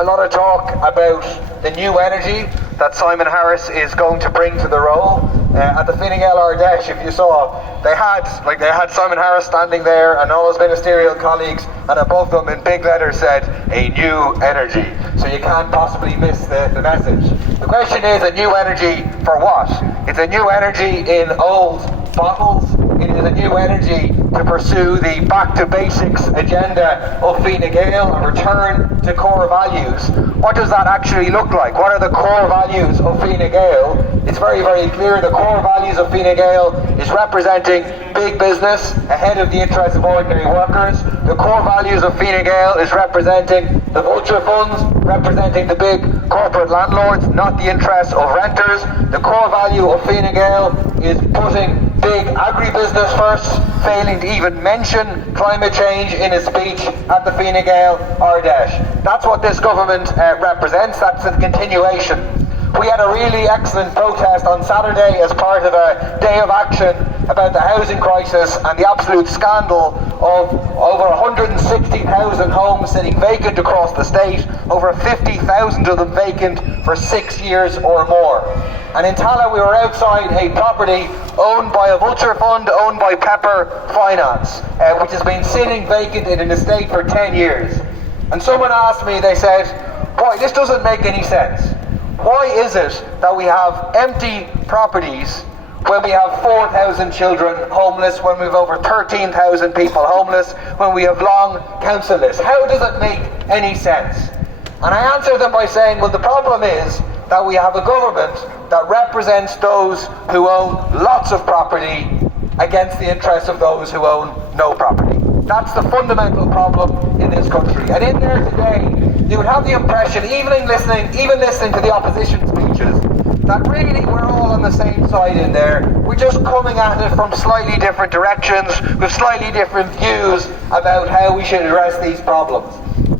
a lot of talk about the new energy that Simon Harris is going to bring to the role. At the Fine Gael Ardèche, if you saw, they had Simon Harris standing there and all his ministerial colleagues, and above them in big letters said, "A new energy." So you can't possibly miss the message. The question is, a new energy for what? It's a new energy in old bottles. It is a new energy to pursue the back to basics agenda of Fine Gael and return to core values. What does that actually look like? What are the core values of Fine Gael? It's very, very clear. The core values of Fine Gael is representing big business ahead of the interests of ordinary workers. The core values of Fine Gael is representing the vulture funds, representing the big corporate landlords, not the interests of renters. The core value of Fine Gael is putting big agribusiness first, failing to even mention climate change in his speech at the Fine Gael Ardèche. That's what this government represents. That's the continuation. We had a really excellent protest on Saturday as part of a day of action about the housing crisis and the absolute scandal of over 160,000 homes sitting vacant across the state, over 50,000 of them vacant for 6 years or more. And in Tallaght we were outside a property owned by a vulture fund, owned by Pepper Finance, which has been sitting vacant in an estate for 10 years. And someone asked me, they said, "Boy, this doesn't make any sense. Why is it that we have empty properties when we have 4,000 children homeless, when we have over 13,000 people homeless, when we have long council lists? How does it make any sense?" And I answered them by saying, well, the problem is that we have a government that represents those who own lots of property against the interests of those who own no property. That's the fundamental problem in this country. And in there today, you would have the impression, even listening to the opposition speeches, that really we're all on the same side in there. We're just coming at it from slightly different directions, with slightly different views about how we should address these problems.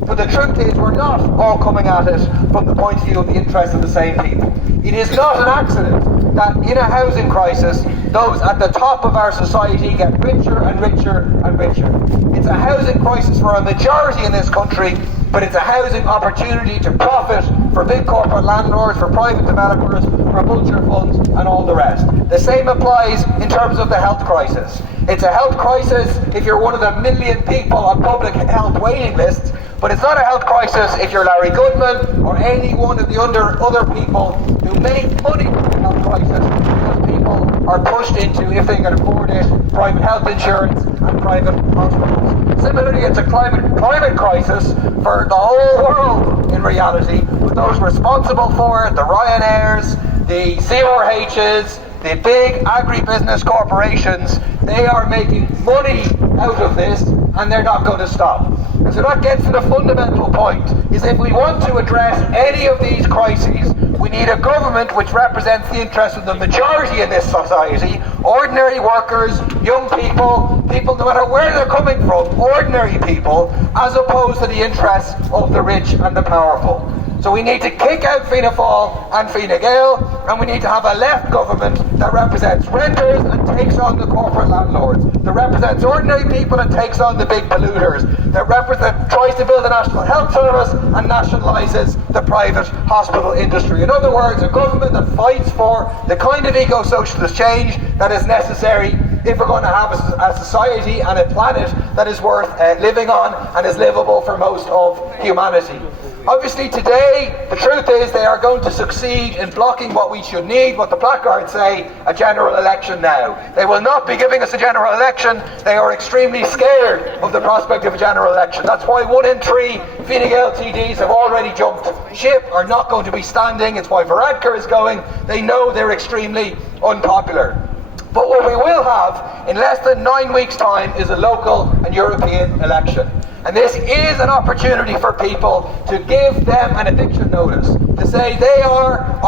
But the truth is, we're not all coming at it from the point of view of the interests of the same people. It is not an accident that in a housing crisis, those at the top of our society get richer and richer and richer. It's a housing crisis for a majority in this country, but it's a housing opportunity to profit for big corporate landlords, for private developers, for vulture funds and all the rest. The same applies in terms of the health crisis. It's a health crisis if you're one of the million people on public health waiting lists, but it's not a health crisis if you're Larry Goodman or any one of the other people who make money from the health crisis, because people are pushed into, if they can afford it, private health insurance and private hospitals. Similarly, it's a climate crisis for the whole world in reality, with those responsible for it, the Ryanairs, the CRHs, the big agribusiness corporations. They are making money out of this and they're not going to stop. And so that gets to the fundamental point, is if we want to address any of these crises, we need a government which represents the interests of the majority in this society, ordinary workers, young people, people no matter where they're coming from, ordinary people, as opposed to the interests of the rich and the powerful. So we need to kick out Fianna Fáil and Fine Gael, and we need to have a left government that represents renters and takes on the corporate landlords, that represents ordinary people and takes on the big polluters, that tries to build a national health service and nationalises the private hospital industry. In other words, a government that fights for the kind of eco-socialist change that is necessary if we're going to have a society and a planet that is worth living on and is livable for most of humanity. Obviously today, the truth is they are going to succeed in blocking what we should need, what the placards say, a general election now. They will not be giving us a general election. They are extremely scared of the prospect of a general election. That's why 1 in 3 Fine Gael TDs have already jumped ship, are not going to be standing. It's why Varadkar is going. They know they're extremely unpopular. But what we will have in less than 9 weeks' time is a local and European election. And this is an opportunity for people to give them an eviction notice, to say they are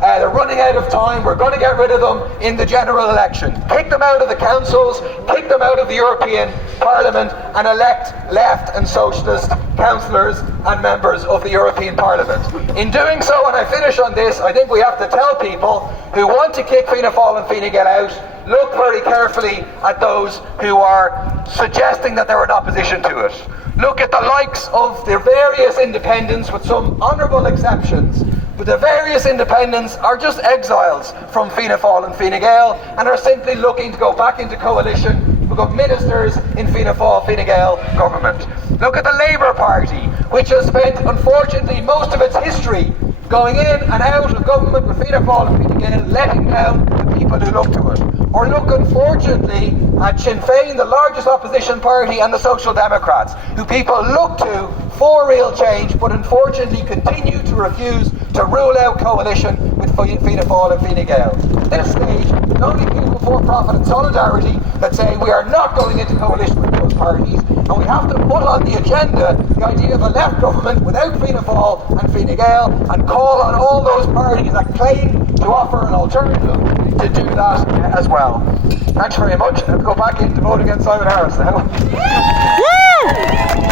they're running out of time, we're going to get rid of them in the general election. Kick them out of the councils, kick them out of the European Parliament, and elect left and socialist councillors and members of the European Parliament. In doing so, and I finish on this, I think we have to tell people who want to kick Fianna Fáil and Fine Gael out, look very carefully at those who are suggesting that they're in opposition to it. Look at the likes of the various independents, with some honourable exceptions, but the various independents are just exiles from Fianna Fáil and Fine Gael and are simply looking to go back into coalition, become ministers in Fianna Fáil, Fine Gael government. Look at the Labour Party, which has spent, unfortunately, most of its history going in and out of government with Fianna Fáil and Fine Gael, letting down the people who look to it. Or look, unfortunately, at Sinn Féin, the largest opposition party, and the Social Democrats, who people look to for real change, but unfortunately continue to refuse to rule out coalition with Fianna Fáil and Fine Gael. At this stage, it's only People Before Profit and Solidarity that say we are not going into coalition with those parties, and we have to put on the agenda the idea of a left government without Fianna Fáil and Fine Gael, and call on all those parties that claim to offer an alternative to do that as well. Thanks very much, and go back in to vote against Simon Harris now. Woo!